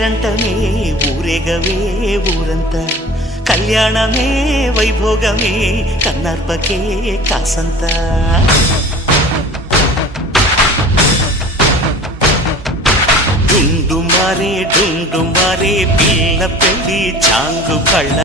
పేరంటమే ఊరేగవే ఊరంతా కళ్యాణమే వైభోగమే కన్నార్పకే కాసంతా డుండు మారే పిల్ల పెళ్ళి చాంగు కళ్ళ